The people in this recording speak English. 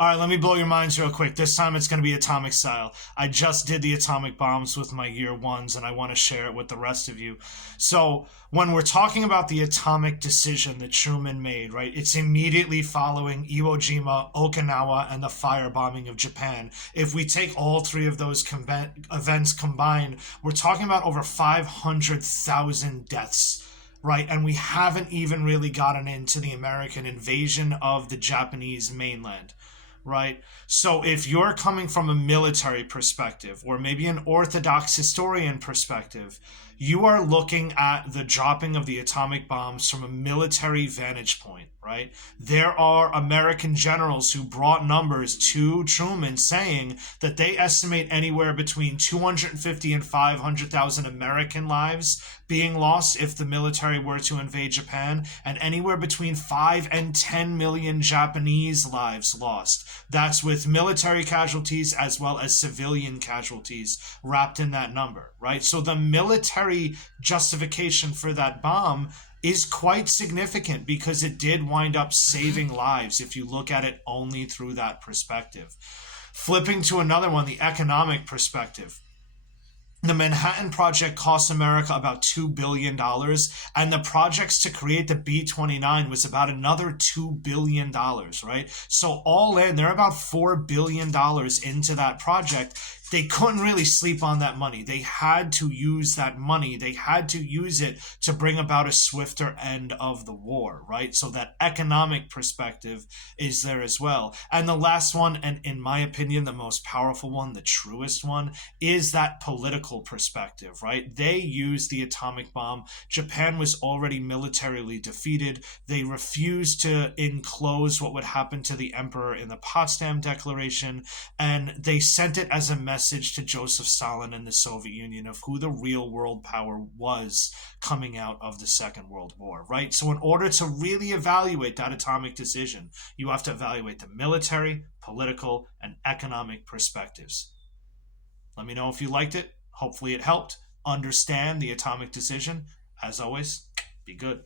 All right, let me blow your minds real quick. This time it's going to be atomic style. I just did the atomic bombs with my year ones, and I want to share it with the rest of you. So, when we're talking about the atomic decision that Truman made, right, it's immediately following Iwo Jima, Okinawa, and the firebombing of Japan. If we take all three of those events combined, we're talking about over 500,000 deaths, right? And we haven't even really gotten into the American invasion of the Japanese mainland, right? So if you're coming from a military perspective or maybe an orthodox historian perspective, you are looking at the dropping of the atomic bombs from a military vantage point, right? There are American generals who brought numbers to Truman saying that they estimate anywhere between 250 and 500,000 American lives being lost if the military were to invade Japan, and anywhere between 5 and 10 million Japanese lives lost. That's with military casualties as well as civilian casualties wrapped in that number, right? So the military justification for that bomb is quite significant because it did wind up saving lives if you look at it only through that perspective. Flipping to another one, the economic perspective. The Manhattan Project cost America about $2 billion, and the projects to create the B-29 was about another $2 billion, right? So all in, they're about $4 billion into that project. They couldn't really sleep on that money. They had to use that money. They had to use it to bring about a swifter end of the war, right? So that economic perspective is there as well. And the last one, and in my opinion, the most powerful one, the truest one, is that political perspective, right? They used the atomic bomb. Japan was already militarily defeated. They refused to enclose what would happen to the emperor in the Potsdam Declaration, and they sent it as a message to Joseph Stalin and the Soviet Union of who the real world power was coming out of the Second World War, right? So in order to really evaluate that atomic decision, you have to evaluate the military, political, and economic perspectives. Let me know if you liked it. Hopefully it helped understand the atomic decision. As always, be good.